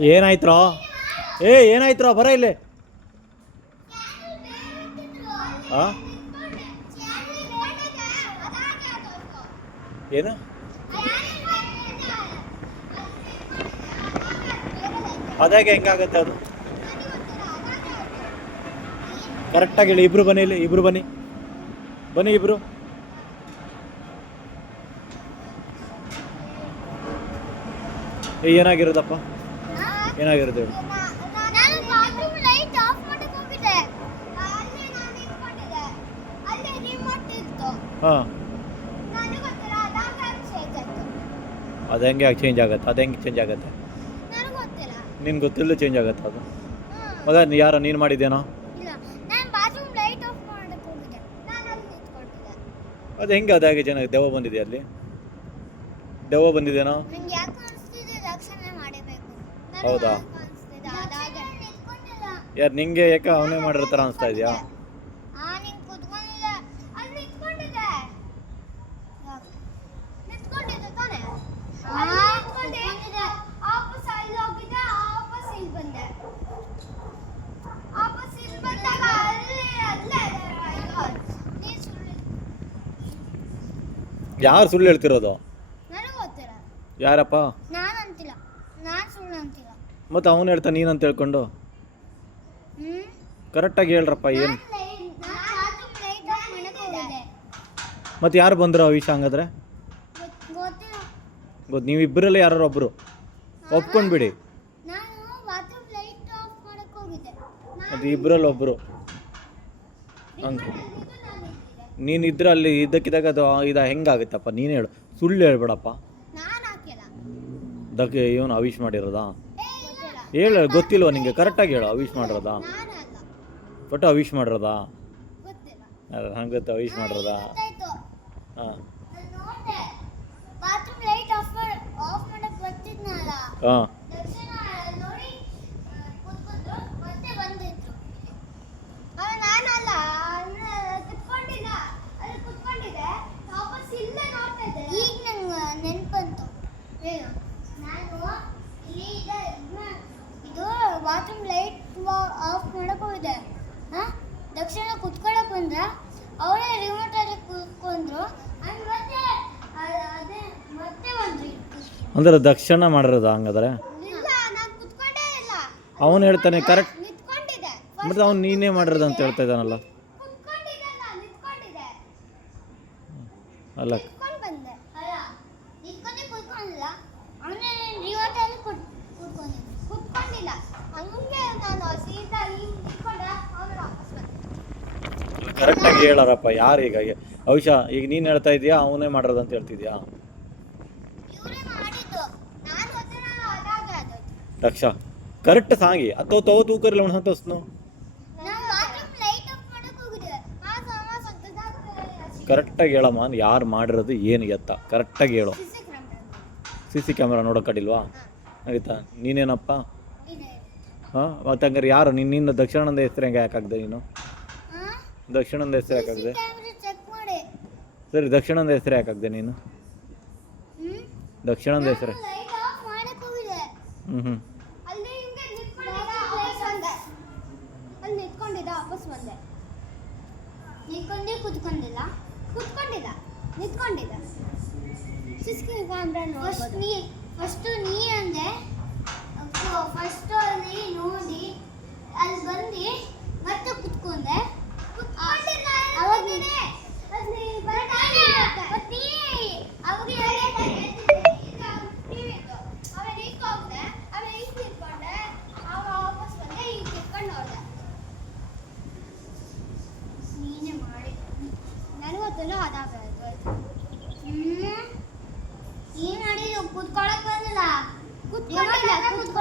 ಏನಾಯ್ತ್ರೋ? ಏ, ಏನಾಯ್ತ್ರೋ? ಬರ ಇಲ್ಲಿ. ಆ? ಏನು? ಅದಾಗೆ ಹೆಂಗಾಗತ್ತೆ ಅದು? ಕರೆಕ್ಟಾಗಿ ಹೇಳಿ, ಇಬ್ರು ಬನ್ನಿ ಇಲ್ಲಿ, ಇಬ್ರು ಬನ್ನಿ. ಬನ್ನಿ ಇಬ್ರು. ಏನಾಗಿರೋದಪ್ಪ? ಏನಾಗಿರೋದು ಇತ್ತು. ಹಾಂ. ಅದು ಹೆಂಗೆ ಚೇಂಜ್ ಆಗುತ್ತೆ? ಅದು ಹೆಂಗೆ ಚೇಂಜ್ ಆಗುತ್ತೆ? ನಿನ್ ಗೊತ್ತಿಲ್ಲ. ನಿನ್ಗೆ ಗೊತ್ತಿಲ್ಲ ಚೇಂಜ್ ಆಗುತ್ತೆ ಅದು? ಮಗ ಯಾರ ನೀನು ಮಾಡಿದ್ದೇನೋ? ಅದು ಹೆಂಗೆ ಅದಾಗೆ ಚೆನ್ನಾಗಿ ದೆವ್ವ ಬಂದಿದೆ ಅಲ್ಲಿ? ದೆವ್ವ ಬಂದಿದೇನೋ ನಂಗೆ ಯಾಕೆ ಅನಿಸ್ತಿದೆ ರಕ್ಷಣೆ ಮಾಡಬೇಕು ನನಗೆ ಹೌದಾ? ಯಾರು ನಿಂಗೆ ಯಾಕೆ ಅವನೇ ಮಾಡಿರ್ತಾರ ಥರ ಅನಿಸ್ತಾ ಇದೆಯಾ? ಯಾರು ಸುಳ್ಳು ಹೇಳ್ತಿರೋದು? ಯಾರಪ್ಪ ನಾನು ಅಂತಿಲ್ಲ ನಾನು ಸುಳ್ಳು ಅಂತಿಲ್ಲ ಮತ್ತು ಅವನು ನೀನು ಅಂತ ಹೇಳ್ಕೊಂಡು? ಹ್ಮ್? ಕರೆಕ್ಟಾಗಿ ಹೇಳ್ರಪ್ಪ ಏನು? ಮತ್ತು ಯಾರು ಬಂದ್ರು ಅವಿಷ ವಿಷಯ ಹಂಗಾದ್ರೆ? ಗೊತ್ತು ನೀವಿಬ್ಬರಲ್ಲ ಯಾರು ಒಬ್ಬರು ಒಪ್ಕೊಂಡ್ಬಿಡಿ. ಅದು ಇಬ್ಬರಲ್ಲಿ ಒಬ್ಬರು ಹಂಗೆ. ನೀನು ಇದ್ರೆ ಅಲ್ಲಿ ಇದ್ದಕ್ಕಿದ್ದಾಗ ಅದು ಇದು ಹೆಂಗಾಗುತ್ತಪ್ಪ? ನೀನು ಹೇಳು. ಸುಳ್ಳು ಹೇಳ್ಬೇಡಪ್ಪ. ಅದಕ್ಕೆ ಇವನು ಅವಿಶ್ ಮಾಡಿರೋದಾ? ಹೇಳು ಗೊತ್ತಿಲ್ವಾ ನಿಂಗೆ ಕರೆಕ್ಟಾಗಿ ಹೇಳು ಅವಿಶ್ ಮಾಡಿರೋದಾ? ಒಟ್ಟು ಅವಿಶ್ ಮಾಡಿರೋದಾ? ಹಂಗೆ ಗೊತ್ತು ಅವಿಶ್ ಮಾಡಿರೋದಾ? ಹಾಂ. ಹಾಂ ನೋಡ್ದೆ ಬಾತ್ರೂಮ್ ಲೈಟ್ ಆಫ್ ಆಫ್ ಮಾಡಕ್ಕೆ ಬರ್ತಿದ್ನಲ್ಲ ಹಾಂ ತಕ್ಷಣ ನೋಡಿ ಆ, ಕೂತ್ಕೊಂಡ್ರು ಮತ್ತೆ ಬಂದಿದ್ರು ಅವಾಗ ನಾನಲ್ಲ ಅಂದ್ರೆ ಕುತ್ಕೊಂಡಿದ್ದ ಅಲ್ಲಿ ಕುತ್ಕೊಂಡಿದ್ದೆ ವಾಪಸ್ ಇಲ್ಲೇ ನೋಡ್ತಾ ಇದ್ದೆ ಈಗ ನಂಗೆ ನೆನ್ಪು ಬಂತು ಏನು ನಾನು ಇಲ್ಲಿ ಇದೆ ಇದ್ನ- ಇದು ಬಾತ್ರೂಮ್ ಲೈಟ್ ಆಫ್ ಮಾಡಕ್ ಹೋಗಿದೆ ಹಾ? ದಕ್ಷಿಣ ಕುತ್ಕೊಳ್ಳ ಬಂದ್ರ? ಅವರೇ ರಿಮೋಟ್ ಅಲ್ಲಿ ಕುತ್ಕೊಂಡ್ರು. ಅಂದ್ರೆ ಮತ್ತೆ ಅದೇ ಮತ್ತೆ ಬಂದ್ರಿ ಅಂದ್ರೆ ದಕ್ಷಿಣ ಮಾಡಿರೋದು ಹಂಗಾದ್ರೆ? ಇಲ್ಲ ನಾನು ಕುತ್ಕೊಂಡೇ ಇಲ್ಲ. ಅವನು ಹೇಳ್ತಾನೆ ಕರೆಕ್ಟ್ ನಿತ್ಕೊಂಡಿದೆ ಮತ್ತೆ ಅವ್ನು ನೀನೇ ಮಾಡಿರೋದು ಅಂತ ಹೇಳ್ತಾ ಇದ್ದಾನಲ್ಲ? ಕುತ್ಕೊಂಡಿದ್ದಲ್ಲ ನಿಂತ್ಕೊಂಡಿದ್ದೆ. ಅಲ್ಲ ನಿಂತ್ಕೊಂಡು ಬಂದೆ ಅಲ್ಲ ನಿಂತ್ಕೊಂಡೆ ಕುತ್ಕೊಂಡಿಲ್ಲ ಅವನೇ ರಿವೋಟಲ್ಲಿ ಕುತ್ ಕುತ್ಕೊಂಡಿದ್ದೆ ಕುತ್ಕೊಂಡಿಲ್ಲ ಹಂಗೆ ನಾನು ಸೀದಾ ಹಿಂಗೆ ನಿಂತ್ಕೊಂಡೆ ಅವನು ವಾಪಸ್ ಬಂದೆ ಕರೆಕ್ಟಾಗಿ ಹೇಳಾರಪ್ಪ ಯಾರು ಈಗ? ಔಷ ಈಗ ನೀನು ಹೇಳ್ತಾ ಇದೀಯಾ ಅವನೇ ಮಾಡಿರೋದು ಅಂತ ಹೇಳ್ತಿದ್ಯಾ? ರಕ್ಷ ಕರೆಕ್ಟ್ ಸಾಂಗಿ. ಅತ್ತೋ ತೋ ತೂಕರಿಲ್ಲ ಅವನು ಸಂತೋಷನು. ಕರೆಕ್ಟಾಗಿ ಹೇಳಮ್ಮ ಯಾರು ಮಾಡಿರೋದು ಏನು ಎತ್ತ? ಕರೆಕ್ಟಾಗಿ ಹೇಳು. ಸಿ ಸಿ ಕ್ಯಾಮ್ರಾ ನೋಡೋಕ್ಕಾಡಿಲ್ವಾ ಆಯ್ತಾ ನೀನೇನಪ್ಪ? ಹಾಂ ಮತ್ತೆ ಹಂಗಾರೆ ಯಾರು ನಿನ್ನಿಂದ ದಕ್ಷಿಣಾನಂದ ಹೆಸರು ಹೆಂಗೆ ಯಾಕಾಗ್ದೆ ನೀನು? ದಕ್ಷಿಣದ ಹೆಸರು ಯಾಕಾಗ್ದೆ? ಸರಿ ದಕ್ಷಿಣ ದಕ್ಷಿಣದ ಹೆಸರು ಯಾಕಾಗ್ದೆ ನೀನು? ಹ್ಮ್? ದಕ್ಷಿಣದ ಹೆಸರು. ಹ್ಞೂ ಹ್ಞೂ ನಿಂತ್ಕೊಂಡೆ ಕುತ್ಕೊಂಡಿಲ್ಲ. ಕುತ್ಕೊಂಡಿಲ್ಲ ಸಿಸ್ಕಿ ಫಸ್ಟ್ ನೀ ಫಸ್ಟ್ ನೀ ಅಂದೆ. ಫಸ್ಟ್ ಅಲ್ಲಿ ನೋಡಿ ಅಲ್ಲಿ ಬಂದು ಮತ್ತೆ ಕುತ್ಕೊಂಡೆ ಅವಾಗ ನೀನೆ ಅಲ್ಲಿ ಬರ್ತಾನೆ ಮತ್ತೆ ನೀ ಅವಾಗ ನೀನೇ ಮಾಡಿ ಅದಾಗ ಹ್ಮ್? ಏನ್ ಮಾಡಿದ್ರು ಕುತ್ಕೊಳಕ್ ಬಂದಿಲ್ಲ? ಕುತ್ಕೊಂಡಿಲ್ಲ ಕುತ್ಕೊ